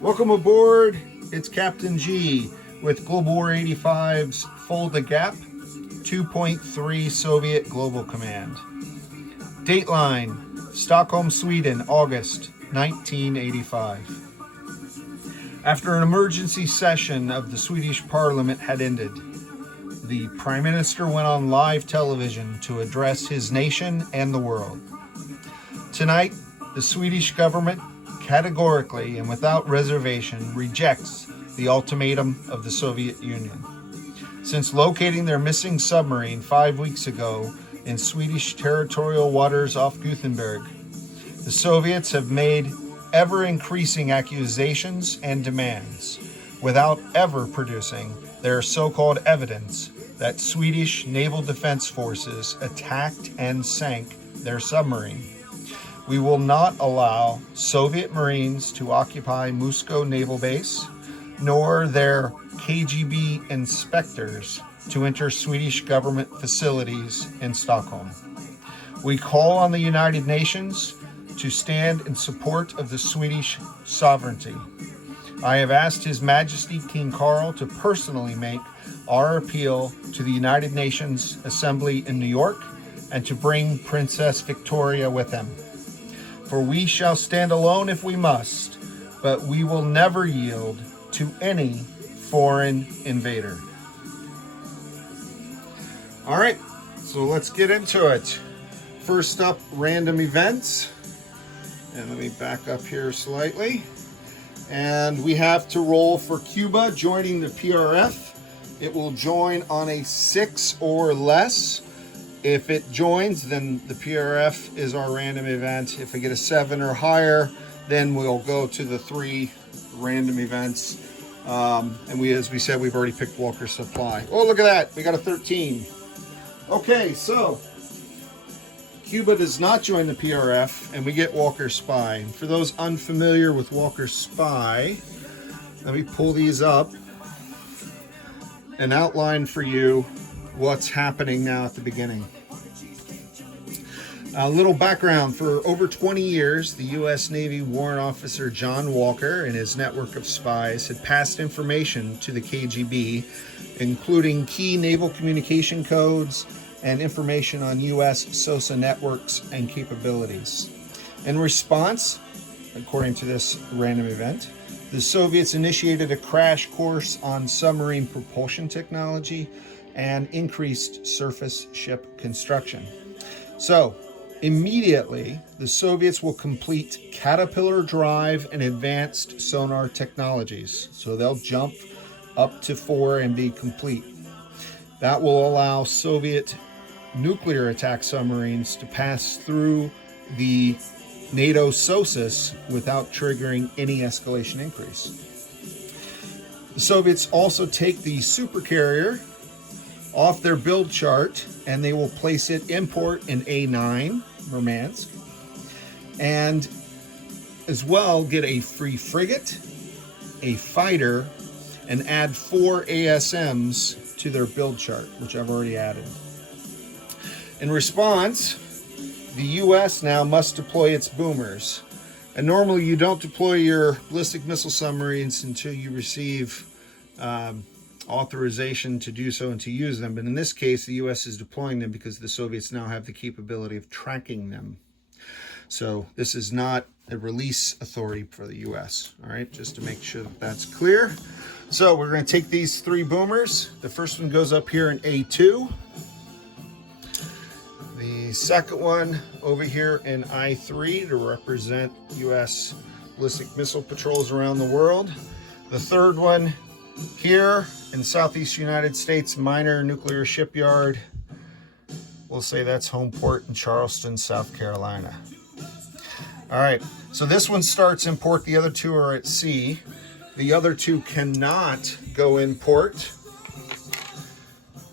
Welcome aboard. It's Captain G with Global War 85's Fulda Gap 2.3 Soviet Global Command. Dateline, Stockholm, Sweden, August 1985. After an emergency session of the Swedish Parliament had ended, the Prime Minister went on live television to address his nation and the world. Tonight, the Swedish government categorically and without reservation rejects the ultimatum of the Soviet Union. Since locating their missing submarine 5 weeks ago in Swedish territorial waters off Gothenburg, the Soviets have made ever-increasing accusations and demands without ever producing their so-called evidence that Swedish naval defense forces attacked and sank their submarine. We will not allow Soviet Marines to occupy Moscow Naval Base, nor their KGB inspectors to enter Swedish government facilities in Stockholm. We call on the United Nations to stand in support of the Swedish sovereignty. I have asked His Majesty King Carl to personally make our appeal to the United Nations Assembly in New York and to bring Princess Victoria with him. For we shall stand alone if we must, but we will never yield to any foreign invader. All right, so let's get into it. First up, random events. And let me back up here slightly. And we have to roll for Cuba joining the PRF. It will join on a 6 or less. If it joins, then the PRF is our random event. If we get a 7 or higher, then we'll go to the 3 random events. And as we said, we've already picked Walker Supply. Oh, look at that. We got a 13. Okay, so Cuba does not join the PRF, and we get Walker Spy. And for those unfamiliar with Walker Spy, let me pull these up and outline for you what's happening now at the beginning. A little background. For over 20 years, the U.S. Navy Warrant Officer John Walker and his network of spies had passed information to the KGB, including key naval communication codes and information on U.S. SOSA networks and capabilities. In response, according to this random event, the Soviets initiated a crash course on submarine propulsion technology and increased surface ship construction. So, immediately, the Soviets will complete Caterpillar drive and advanced sonar technologies. So they'll jump up to 4 and be complete. That will allow Soviet nuclear attack submarines to pass through the NATO SOSUS without triggering any escalation increase. The Soviets also take the supercarrier off their build chart, and they will place it in port in A9, Murmansk, and as well get a free frigate, a fighter, and add 4 ASMs to their build chart, which I've already added. In response, the U.S. now must deploy its boomers. And normally you don't deploy your ballistic missile submarines until you receive authorization to do so and to use them. But in this case, the U.S. is deploying them because the Soviets now have the capability of tracking them. So this is not a release authority for the U.S. All right, just to make sure that that's clear. So we're going to take these 3 boomers. The first one goes up here in A2. The second one over here in I3 to represent U.S. ballistic missile patrols around the world. The third one here in Southeast United States Minor Nuclear Shipyard. We'll say that's home port in Charleston, South Carolina. All right, so this one starts in port. The other 2 are at sea. The other 2 cannot go in port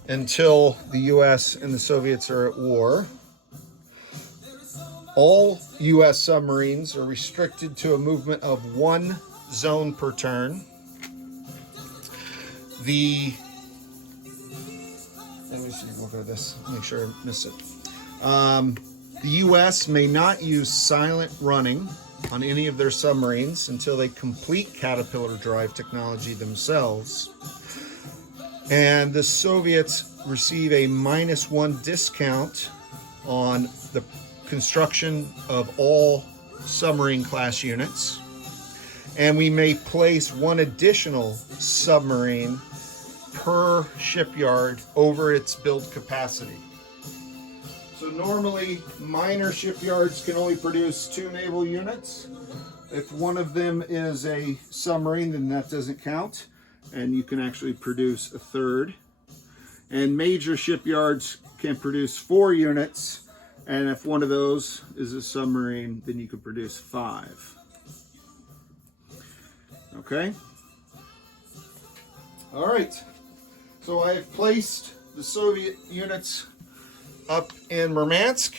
until the U.S. and the Soviets are at war. All U.S. submarines are restricted to a movement of 1 zone per turn. Let me see, we'll go to this, make sure I miss it. The U.S. may not use silent running on any of their submarines until they complete Caterpillar drive technology themselves. And the Soviets receive a -1 discount on the construction of all submarine class units. And we may place one additional submarine per shipyard over its build capacity. So normally minor shipyards can only produce 2 naval units. If one of them is a submarine, then that doesn't count, and you can actually produce a third. And major shipyards can produce 4 units, and if one of those is a submarine, then you can produce 5. Okay? All right. So I have placed the Soviet units up in Murmansk,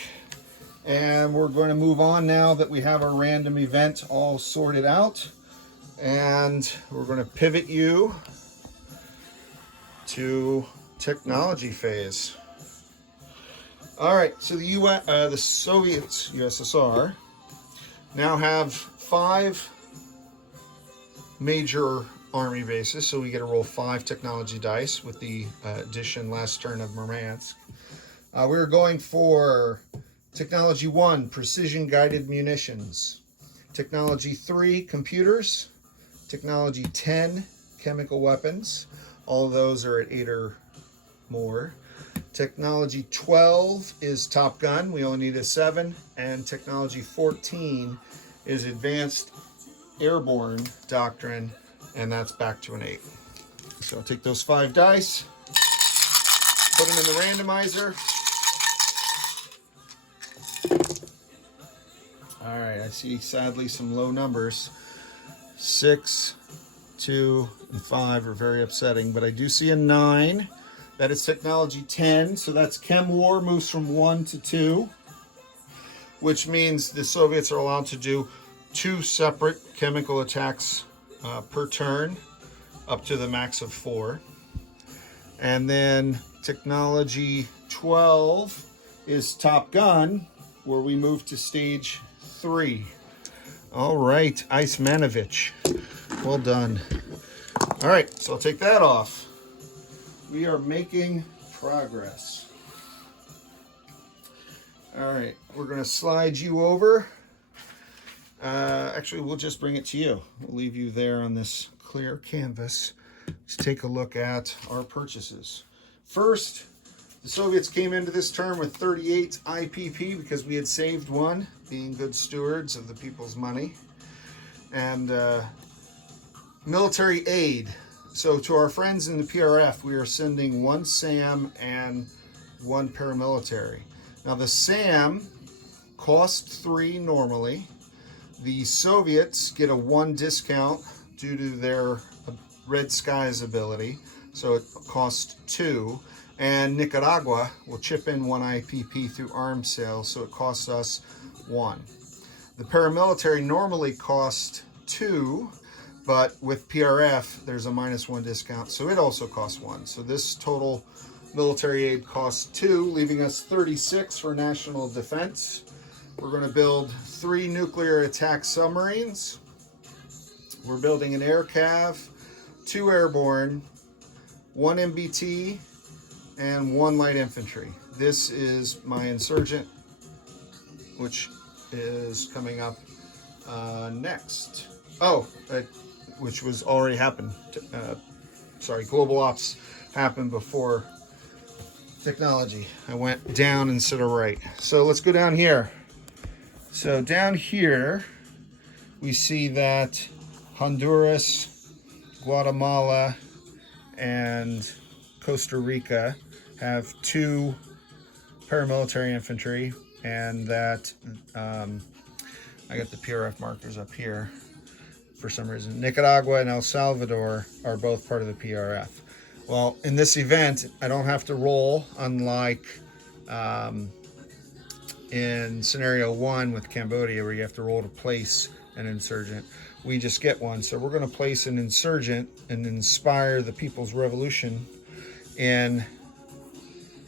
and we're going to move on now that we have our random event all sorted out, and we're going to pivot you to technology phase. All right, so the Soviets, USSR, now have 5 major army bases, so we get to roll 5 technology dice with the addition last turn of Murmansk. We're going for Technology 1, Precision Guided Munitions. Technology 3, Computers. Technology 10, Chemical Weapons. All of those are at 8 or more. Technology 12 is Top Gun. We only need a 7. And Technology 14 is Advanced Airborne Doctrine, and that's back to an 8. So I'll take those 5 dice, put them in the randomizer. All right, I see sadly some low numbers. 6, 2, and 5 are very upsetting, but I do see a 9. That is Technology 10, so that's Chem War moves from 1 to 2, which means the Soviets are allowed to do 2 separate chemical attacks per turn, up to the max of 4. And then Technology 12 is Top Gun, where we move to stage 3. All right, Icemanovich, well done. All right, so I'll take that off. We are making progress. All right, we're going to slide you over. Actually, we'll just bring it to you. We'll leave you there on this clear canvas to take a look at our purchases. First, the Soviets came into this term with 38 IPP because we had saved 1, being good stewards of the people's money. And military aid. So to our friends in the PRF, we are sending 1 SAM and 1 paramilitary. Now the SAM costs 3 normally. The Soviets get a 1 discount due to their Red Skies ability, so it costs 2. And Nicaragua will chip in 1 IPP through arms sales, so it costs us 1. The paramilitary normally costs 2, but with PRF, there's a -1 discount, so it also costs 1. So this total military aid costs 2, leaving us 36 for national defense. We're going to build 3 nuclear attack submarines. We're building an air cav, 2 airborne, 1 MBT, and 1 light infantry. This is my insurgent, which is coming up next. Which was already happened. Global ops happened before technology. I went down instead of right. So let's go down here. So down here, we see that Honduras, Guatemala, and Costa Rica have 2 paramilitary infantry, and that I got the PRF markers up here for some reason. Nicaragua and El Salvador are both part of the PRF. Well, in this event, I don't have to roll, unlike in scenario 1 with Cambodia, where you have to roll to place an insurgent. We just get 1. So we're going to place an insurgent and inspire the People's Revolution in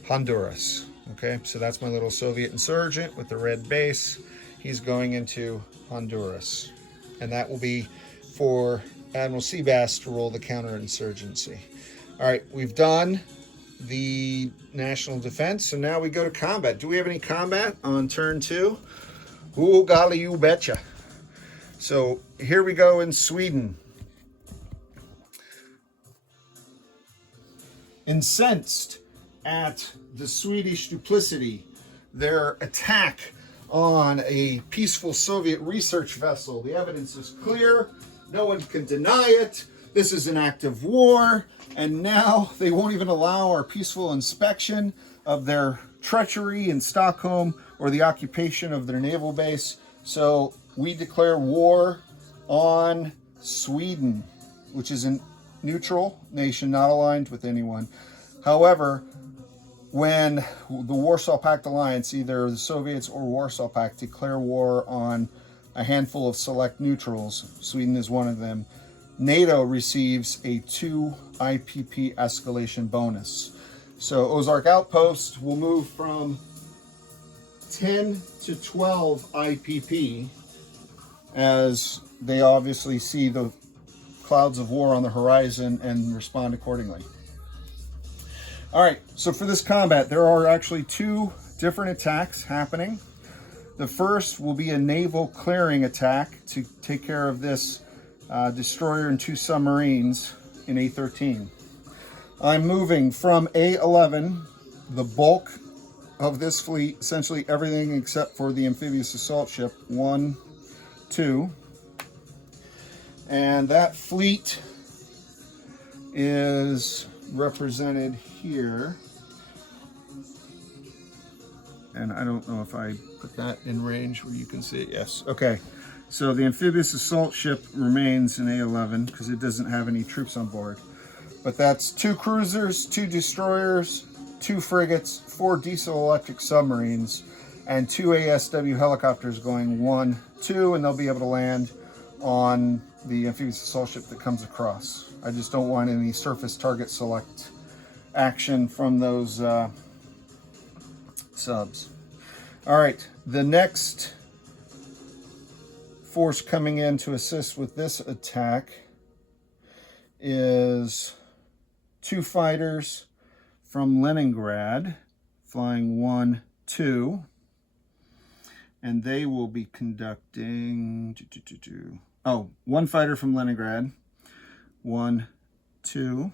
Honduras. Okay, so that's my little Soviet insurgent with the red base. he's going into Honduras. And that will be for Admiral Seabass to roll the counterinsurgency. All right, we've done the national defense, so now we go to combat. Do we have any combat on turn 2? Ooh, golly, you betcha. So here we go in Sweden. Incensed at the Swedish duplicity, their attack on a peaceful Soviet research vessel. The evidence is clear. No one can deny it. This is an act of war. And now they won't even allow our peaceful inspection of their treachery in Stockholm or the occupation of their naval base. So we declare war on Sweden, which is a neutral nation, not aligned with anyone. However, when the Warsaw Pact alliance, either the Soviets or Warsaw Pact, declare war on a handful of select neutrals, Sweden is one of them, NATO receives a 2 IPP escalation bonus. So Ozark Outpost will move from 10 to 12 IPP as they obviously see the clouds of war on the horizon and respond accordingly. All right, so for this combat, there are actually 2 different attacks happening. The first will be a naval clearing attack to take care of this destroyer and 2 submarines in A13. I'm moving from A11, the bulk of this fleet, essentially everything except for the amphibious assault ship, 1, 2. And that fleet is represented here. And I don't know if I put that in range where you can see it. Yes. Okay. So the amphibious assault ship remains in A11 because it doesn't have any troops on board. But that's 2 cruisers, 2 destroyers, 2 frigates, 4 diesel electric submarines, and 2 ASW helicopters going 1, 2, and they'll be able to land on the amphibious assault ship that comes across. I just don't want any surface target select action from those subs. All right, the next force coming in to assist with this attack is 2 fighters from Leningrad, flying 1, 2, and they will be conducting 1 fighter from Leningrad, 1, 2,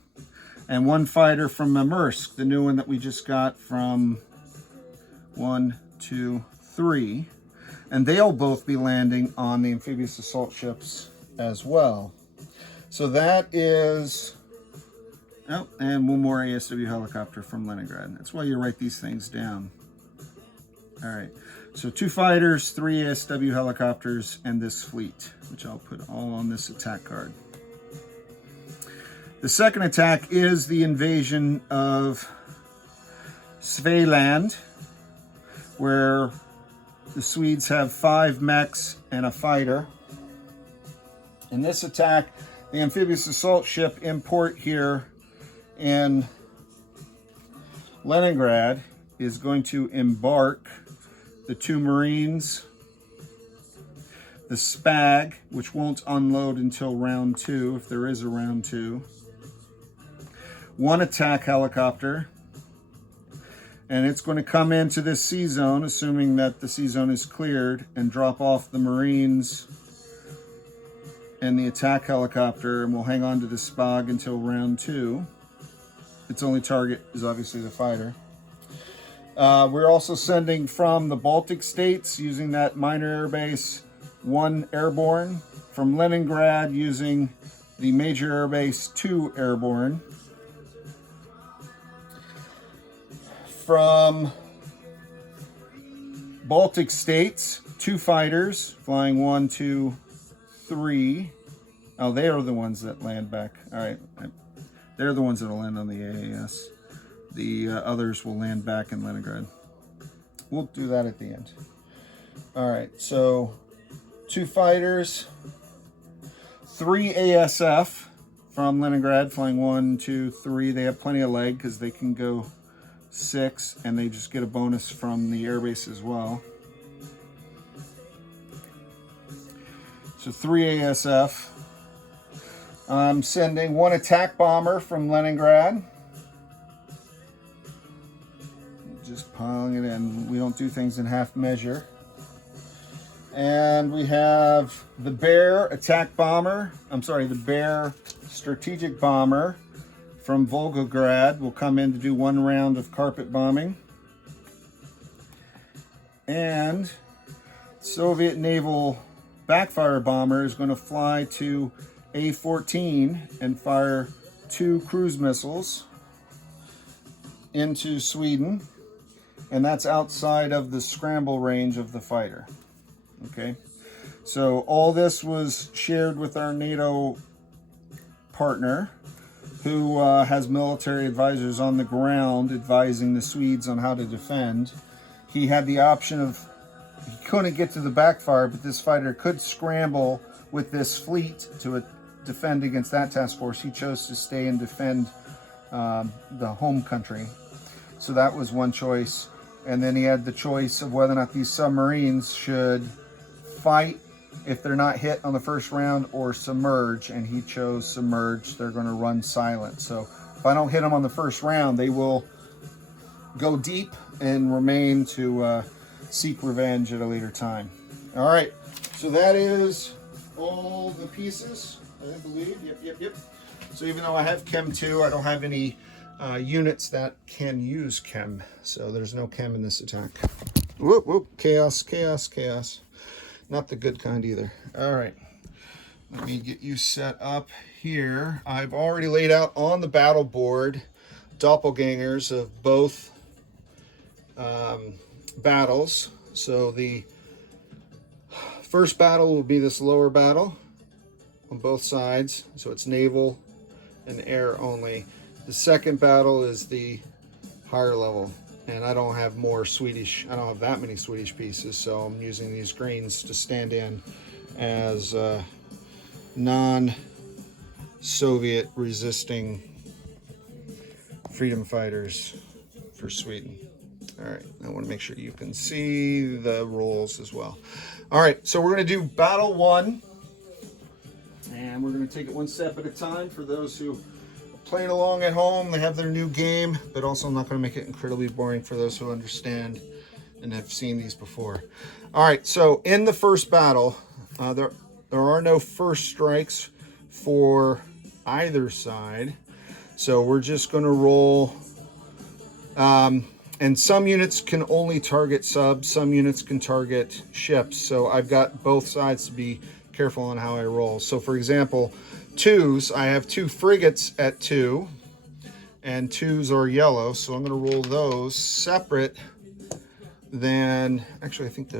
and 1 fighter from Maersk, the new one that we just got from 1, 2, 3, and they'll both be landing on the amphibious assault ships as well. So that is, oh, and 1 more ASW helicopter from Leningrad. That's why you write these things down. All right, so 2 fighters, 3 ASW helicopters, and this fleet, which I'll put all on this attack card. The second attack is the invasion of Svealand, where the Swedes have 5 mechs and a fighter. In this attack, the amphibious assault ship in port here in Leningrad is going to embark the 2 Marines, the Spag, which won't unload until round 2, if there is a round 2, 1 attack helicopter, and it's going to come into this sea zone, assuming that the sea zone is cleared, and drop off the Marines and the attack helicopter, and we'll hang on to the Spag until round 2. Its only target is obviously the fighter. We're also sending from the Baltic states, using that minor air base, 1 airborne. From Leningrad, using the major air base, 2 airborne. From Baltic states, 2 fighters, flying 1, 2, 3. Oh, they are the ones that land back. All right, they're the ones that will land on the AAS. The others will land back in Leningrad. We'll do that at the end. All right, so 2 fighters, 3 ASF from Leningrad, flying 1, 2, 3. They have plenty of leg because they can go 6, and they just get a bonus from the airbase as well. So 3 ASF. I'm sending 1 attack bomber from Leningrad. Just piling it in. We don't do things in half measure. And we have the Bear attack bomber. I'm sorry, the Bear strategic bomber from Volgograd will come in to do 1 round of carpet bombing. And Soviet naval backfire bomber is going to fly to A14 and fire 2 cruise missiles into Sweden, and that's outside of the scramble range of the fighter. Okay, so all this was shared with our NATO partner, who has military advisors on the ground advising the Swedes on how to defend. He had the option of, he couldn't get to the backfire, but this fighter could scramble with this fleet to defend against that task force. He chose to stay and defend the home country. So that was one choice. And then he had the choice of whether or not these submarines should fight if they're not hit on the first round, or submerge, and he chose submerge. They're going to run silent. So if I don't hit them on the first round, they will go deep and remain to seek revenge at a later time. All right, so that is all the pieces, I believe. Yep. So even though I have Chem 2, I don't have any units that can use Chem. So there's no Chem in this attack. Whoop, chaos. Not the good kind either. All right, let me get you set up here. I've already laid out on the battle board doppelgangers of both battles. So the first battle will be this lower battle on both sides. So it's naval and air only. The second battle is the higher level. And I don't have I don't have that many Swedish pieces, so I'm using these greens to stand in as non-Soviet resisting freedom fighters for Sweden. All right, I want to make sure you can see the rolls as well. All right, so we're going to do battle 1, and we're going to take it one step at a time for those who playing along at home. They have their new game, but also I'm not going to make it incredibly boring for those who understand and have seen these before. All right, so in the first battle, there are no first strikes for either side. So we're just going to roll, and some units can only target subs, some units can target ships. So I've got both sides to be careful on how I roll. So for example, 2s, I have 2 frigates at 2, and 2s are yellow, so I'm going to roll those separate than, actually I think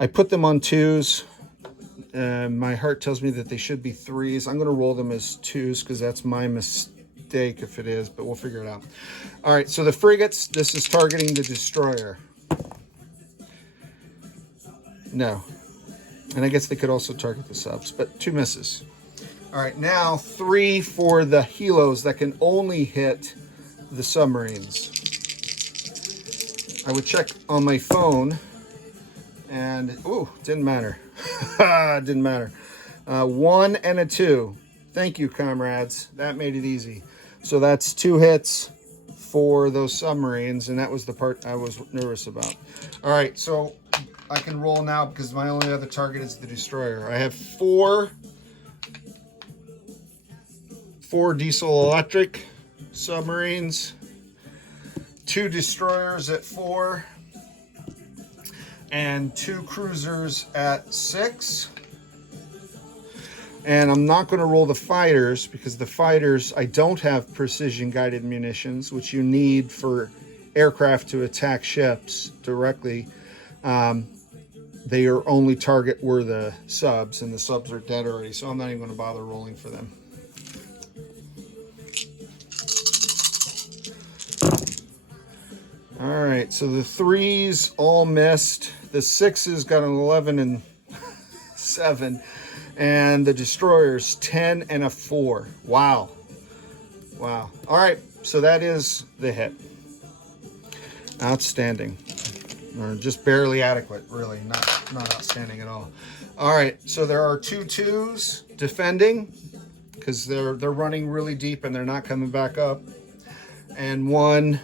I put them on 2s. My heart tells me that they should be 3s. I'm going to roll them as 2s because that's my mistake if it is, but we'll figure it out. All right, so the frigates, this is targeting the destroyer. No. And I guess they could also target the subs, but 2 misses. All right, now 3 for the helos that can only hit the submarines. I would check on my phone, and ooh, didn't matter. Didn't matter. 1 and a 2. Thank you, comrades. That made it easy. So that's 2 hits for those submarines, and that was the part I was nervous about. All right, so I can roll now because my only other target is the destroyer. I have 4 diesel electric submarines, 2 destroyers at 4, and 2 cruisers at 6. And I'm not going to roll the fighters because the fighters, I don't have precision guided munitions, which you need for aircraft to attack ships directly. Their only target were the subs, and the subs are dead already, so I'm not even going to bother rolling for them. All right, so the 3s all missed. The 6s got an 11 and 7, and the destroyers 10 and a 4. Wow. Wow. All right, so that is the hit. Outstanding. or just barely adequate, really, not outstanding at all. All right, so there are 2 2s defending because they're running really deep and they're not coming back up, and 1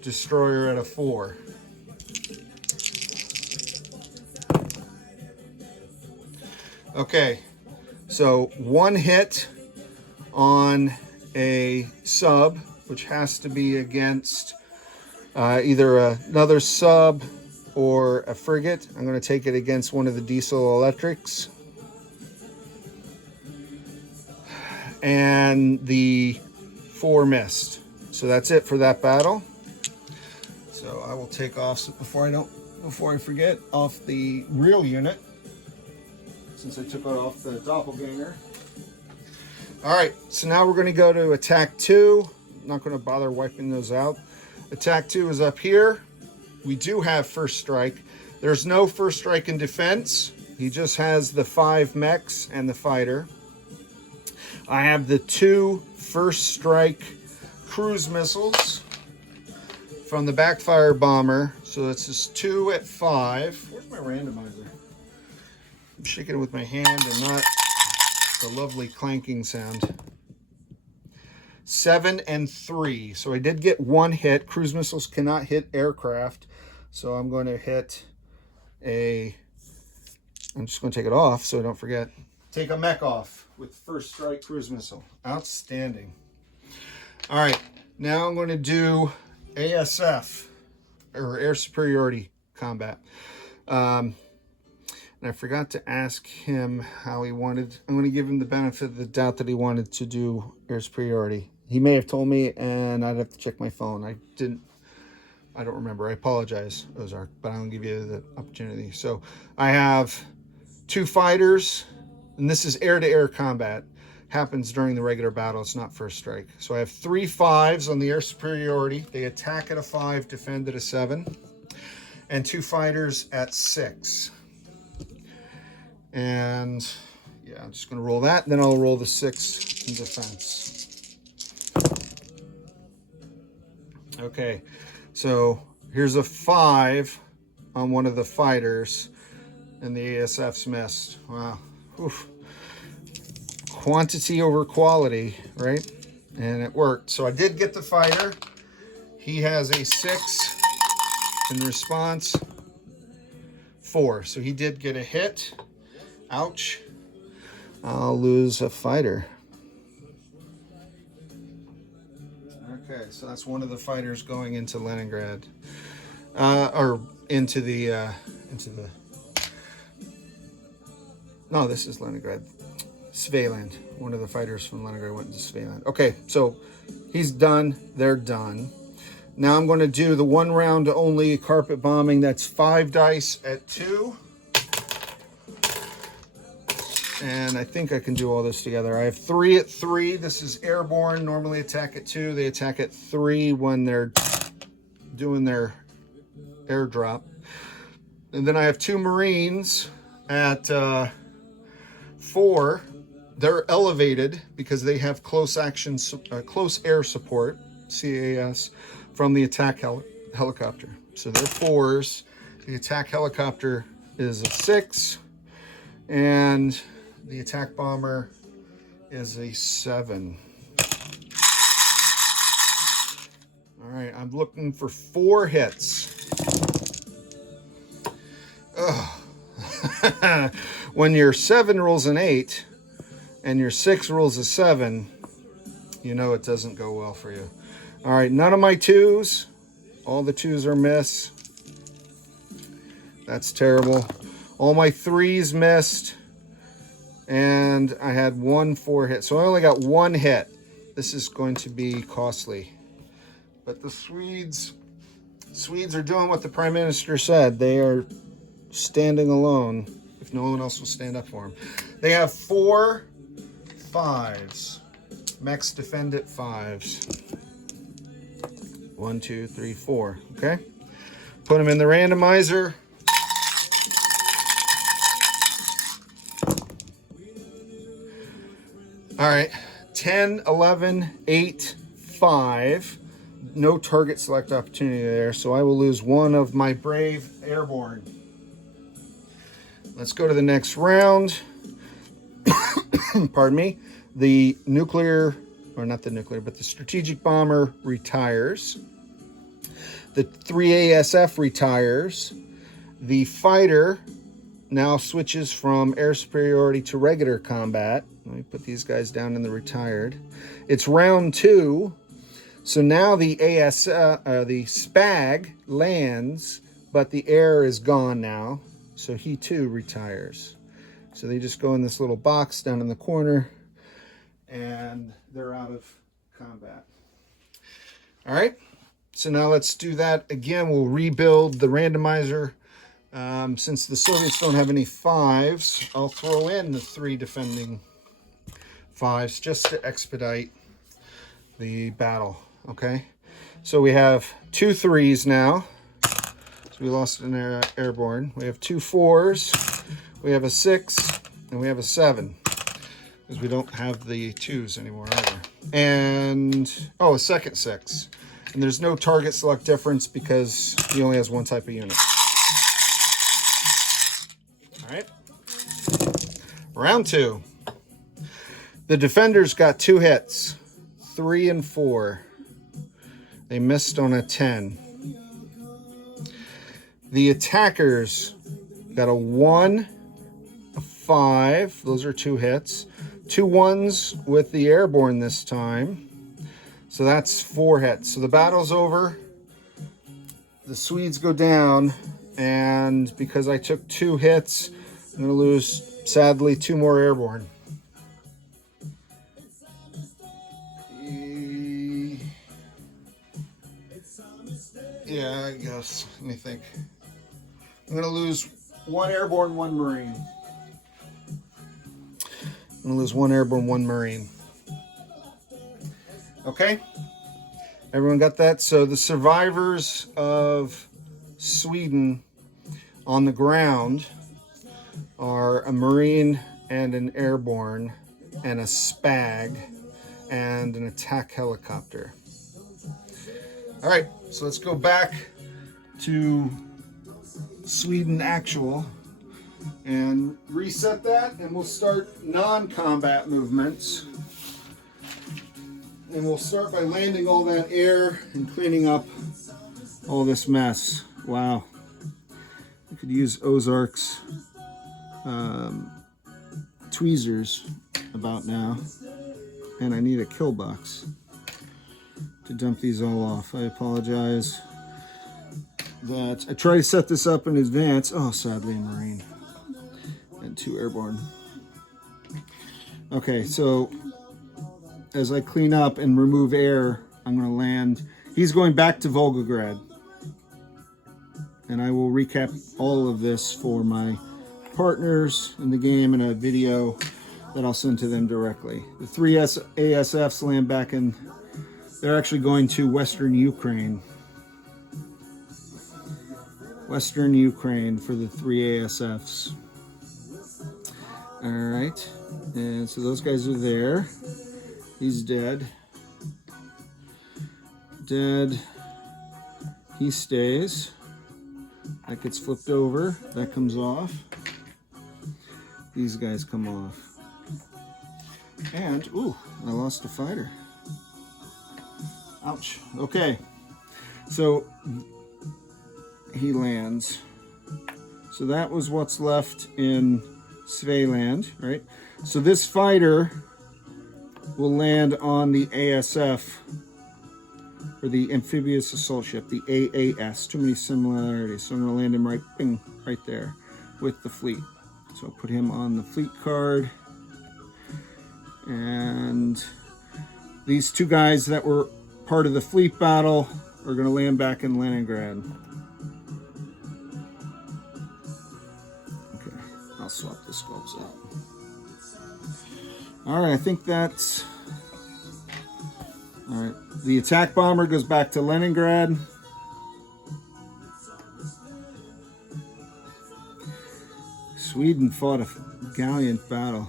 destroyer at a 4. Okay, so 1 hit on a sub, which has to be against either another sub or a frigate. I'm going to take it against one of the diesel electrics. And the 4 missed. So that's it for that battle. So I will take off, before I forget, off the real unit, since I took it off the doppelganger. All right, so now we're going to go to attack 2. I'm not going to bother wiping those out. Attack 2 is up here. We do have first strike. There's no first strike in defense. He just has the 5 mechs and the fighter. I have the 2 first strike cruise missiles from the backfire bomber. So that's just 2 at 5. Where's my randomizer? I'm shaking it with my hand and not the lovely clanking sound. 7 and 3. So I did get 1 hit. Cruise missiles cannot hit aircraft. So I'm going to hit I'm just going to take it off so I don't forget. Take a mech off with first strike cruise missile. Outstanding. All right. Now I'm going to do ASF, or air superiority combat. And I forgot to ask him how he wanted. I'm going to give him the benefit of the doubt that he wanted to do air superiority. He may have told me, and I'd have to check my phone. I don't remember. I apologize, Ozark, but I'm going to give you the opportunity. So I have 2 fighters, and this is air-to-air combat. Happens during the regular battle. It's not first strike. So I have 3 5s on the air superiority. They attack at a 5, defend at a 7. And 2 fighters at 6. And yeah, I'm just going to roll that. Then I'll roll the 6 in defense. Okay, so here's a 5 on one of the fighters, and the ASF's missed. Wow. Oof. Quantity over quality, right? And it worked. So I did get the fighter. He has a 6 in response. 4. So he did get a hit. Ouch. I'll lose a fighter. Okay, so that's one of the fighters going into Leningrad. Or into the... No, this is Leningrad. Svealand. One of the fighters from Leningrad went into Svealand. Okay, so he's done. They're done. Now I'm going to do the 1 round only carpet bombing. That's 5 dice at 2. And I think I can do all this together. I have 3 at 3. This is airborne. Normally attack at 2. They attack at 3 when they're doing their airdrop. And then I have 2 Marines at 4. They're elevated because they have close air support, CAS, from the attack helicopter. So they're 4s. The attack helicopter is a 6. And the attack bomber is a 7. All right, I'm looking for 4 hits. Ugh. When your 7 rolls an 8 and your 6 rolls a 7, you know it doesn't go well for you. All right, none of my 2s. All the 2s are miss. That's terrible. All my 3s missed. And I had 1 4 hit. So I only got 1 hit. This is going to be costly. But the Swedes are doing what the Prime Minister said. They are standing alone if no one else will stand up for them. They have 4 5s. Mechs defend at 5s. 1, 2, 3, 4. Okay. Put them in the randomizer. All right, 10, 11, 8, 5. no target select opportunity there, so I will lose one of my brave airborne. Let's go to the next round. Pardon me. The nuclear, or not the nuclear, but the strategic bomber retires. The 3ASF retires. The fighter now switches from air superiority to regular combat. Let me put these guys down in the retired. It's round 2. So now the the SPAG lands, but the air is gone now. So he too retires. So they just go in this little box down in the corner, and they're out of combat. All right. So now let's do that again. We'll rebuild the randomizer. Since the Soviets don't have any 5s, I'll throw in the 3 defending 5s just to expedite the battle. Okay, so we have 2 3s now. So we lost an airborne. We have 2 4s. We have a 6, and we have a 7. Because we don't have the 2s anymore either. And, oh, a second 6. And there's no target select difference because he only has one type of unit. All right. Round 2. The defenders got 2 hits, 3 and 4. They missed on a 10. The attackers got a 1, a 5. Those are 2 hits. 2 1s with the airborne this time. So that's 4 hits. So the battle's over. The Swedes go down. And because I took 2 hits, I'm going to lose, sadly, 2 more airborne. Yeah, I guess. Let me think. I'm going to lose 1 airborne, 1 Marine. I'm going to lose 1 airborne, 1 Marine. Okay? Everyone got that? So the survivors of Sweden on the ground are a Marine and an airborne and a SPAG and an attack helicopter. All right, so let's go back to Sweden actual and reset that, and we'll start non-combat movements. And we'll start by landing all that air and cleaning up all this mess. Wow. I could use Ozark's tweezers about now. And I need a kill box to dump these all off. I apologize that I tried to set this up in advance. Oh, sadly, a Marine and 2 airborne. Okay, so as I clean up and remove air, I'm going to land. He's going back to Volgograd. And I will recap all of this for my partners in the game in a video that I'll send to them directly. The 3 ASFs land back in. They're actually going to Western Ukraine. Western Ukraine for the 3 ASFs. All right. And so those guys are there. He's dead. Dead. He stays. That gets flipped over. That comes off. These guys come off. And, ooh, I lost a fighter. Ouch. Okay. So, he lands. So that was what's left in Svealand, right? So this fighter will land on the ASF, or the amphibious assault ship, the AAS. Too many similarities. So I'm going to land him right, bing, right there with the fleet. So I'll put him on the fleet card. And these 2 guys that were part of the fleet battle are going to land back in Leningrad. Okay, I'll swap the sculpts out. All right, I think that's... All right, the attack bomber goes back to Leningrad. Sweden fought a gallant battle.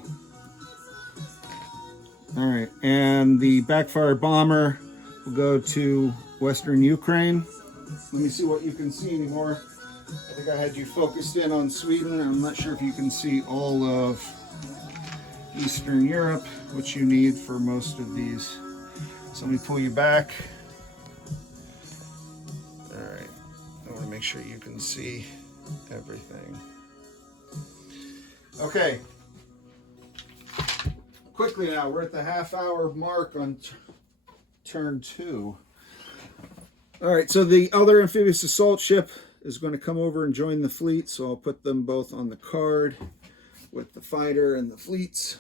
All right, and the backfire bomber will go to Western Ukraine. Let me see what you can see anymore. I think I had you focused in on Sweden. I'm not sure if you can see all of Eastern Europe, which you need for most of these. So let me pull you back. All right, I want to make sure you can see everything. Okay, quickly now, we're at the half-hour mark on turn 2. All right, so the other amphibious assault ship is going to come over and join the fleet, so I'll put them both on the card with the fighter and the fleets.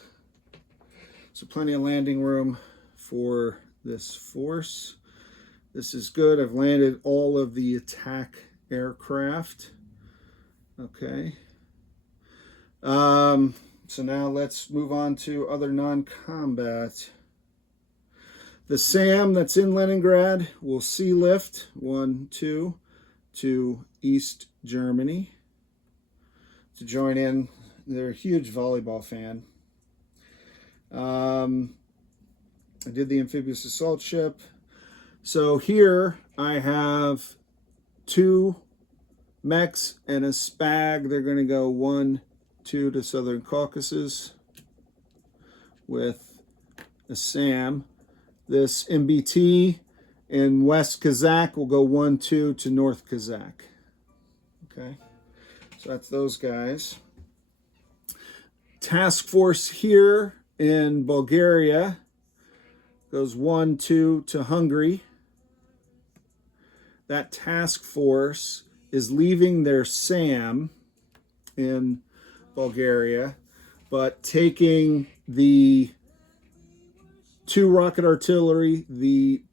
So plenty of landing room for this force. This is good. I've landed all of the attack aircraft. Okay. So now let's move on to other non-combat. The SAM that's in Leningrad will sea lift 1, 2 to East Germany to join in. They're a huge volleyball fan. I did the amphibious assault ship. So here I have 2 mechs and a SPAG. They're going to go 1, 2 to Southern Caucasus with a SAM. This MBT in West Kazakh will go 1, 2 to North Kazakh. Okay, so that's those guys. Task force here in Bulgaria goes 1, 2 to Hungary. That task force is leaving their SAM in Bulgaria, but taking the 2 rocket artillery, the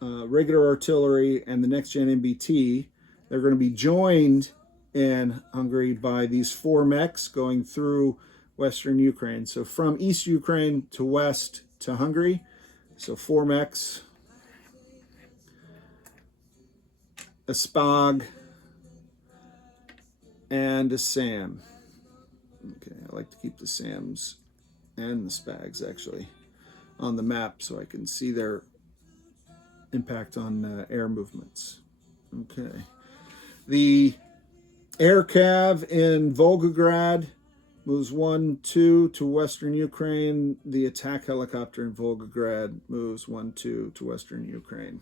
regular artillery, and the next-gen MBT. They're going to be joined in Hungary by these 4 mechs going through Western Ukraine. So from East Ukraine to West to Hungary. So 4 mechs, a SPAG, and a SAM. Okay, I like to keep the SAMs and the SPAGs actually on the map so I can see their impact on air movements. Okay. The air cav in Volgograd moves 1, 2 to Western Ukraine. The attack helicopter in Volgograd moves 1, 2 to Western Ukraine.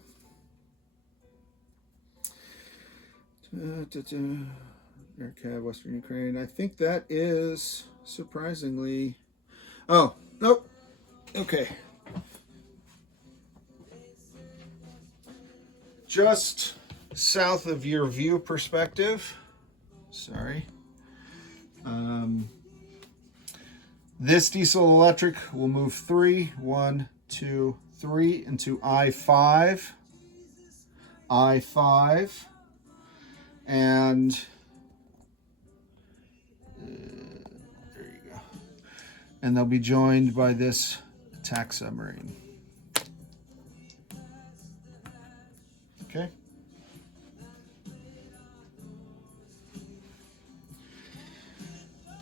Air cav, Western Ukraine. I think that is surprisingly... Oh, nope. Okay. Just south of your view perspective. Sorry. This diesel electric will move 3, 1, 2, 3 into I-5. I-5. And there you go. And they'll be joined by this attack submarine. Okay.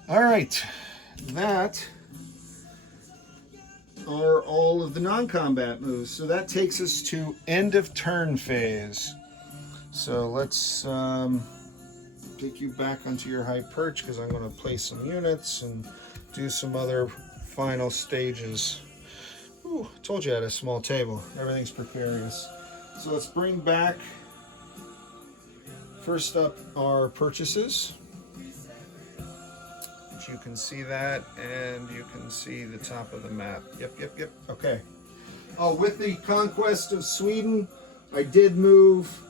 All right. That are all of the non-combat moves. So that takes us to end of turn phase. So let's take you back onto your high perch because I'm going to place some units and do some other final stages. Ooh, I told you I had a small table. Everything's precarious. So let's bring back, first up, our purchases. You can see that, and you can see the top of the map. Yep. Okay. Oh, with the conquest of Sweden, I did move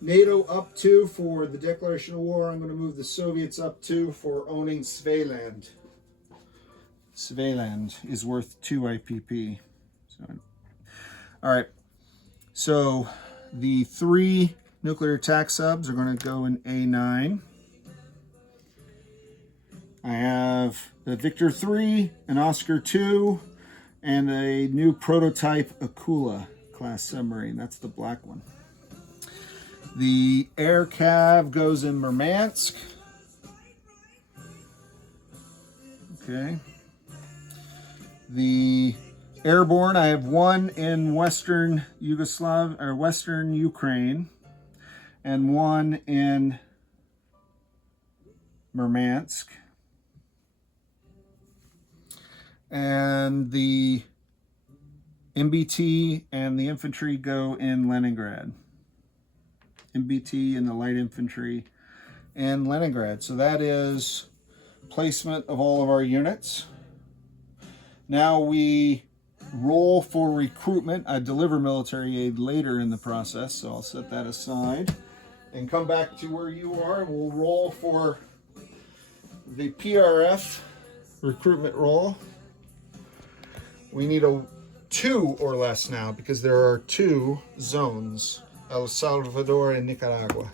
NATO up 2 for the declaration of war. I'm going to move the Soviets up 2 for owning Svealand. Svealand is worth 2 IPP. So, all right. So the 3 nuclear attack subs are going to go in A9. I have the Victor 3, an Oscar 2, and a new prototype Akula class submarine. That's the black one. The air cav goes in Murmansk. Okay. The Airborne, I have one in Western Yugoslavia, or Western Ukraine, and one in Murmansk. And the MBT and the infantry go in Leningrad. MBT and the light infantry in Leningrad. So that is placement of all of our units. Now we roll for recruitment. I deliver military aid later in the process, so I'll set that aside and come back to where you are. We'll roll for the PRF recruitment roll. We need a 2 or less now because there are 2 zones, El Salvador and Nicaragua.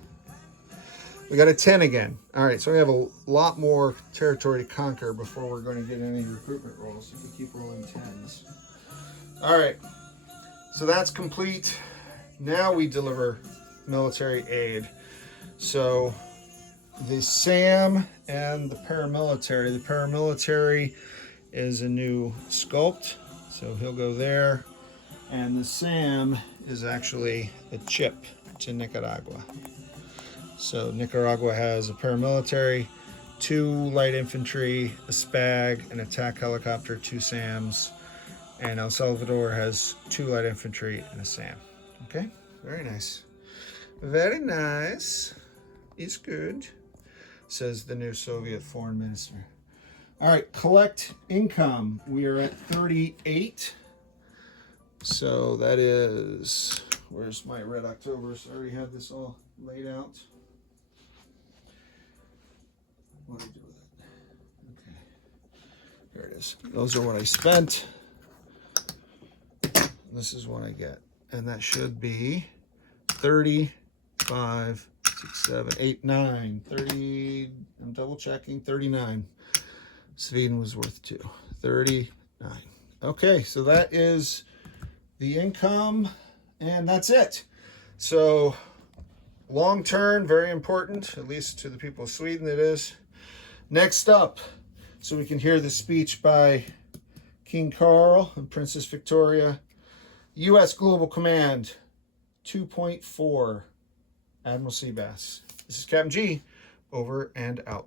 We got a 10 again. All right, so we have a lot more territory to conquer before we're going to get any recruitment rolls if we keep rolling 10s. All right, so that's complete. Now we deliver military aid. So the SAM and the paramilitary. The paramilitary is a new sculpt, so he'll go there. And the SAM is actually a chip to Nicaragua. So Nicaragua has a paramilitary, 2 light infantry, a SPAG, an attack helicopter, 2 SAMs, and El Salvador has 2 light infantry and a SAM. Okay, very nice. Very nice. It's good, says the new Soviet foreign minister. All right, collect income. We are at 38. So that is, where's my Red Octobers? I already had this all laid out. What do I do with it? Okay, here it is. Those are what I spent. This is what I get. And that should be 30, 5, 6, 7, 8, 9, 30, I'm double checking, 39. Sweden was worth 2, 39. Okay, so that is the income, and that's it. So long term, very important, at least to the people of Sweden it is. Next up, so we can hear the speech by King Carl and Princess Victoria. U.S. Global Command 2.4, Admiral Seabass. This is Captain G, over and out.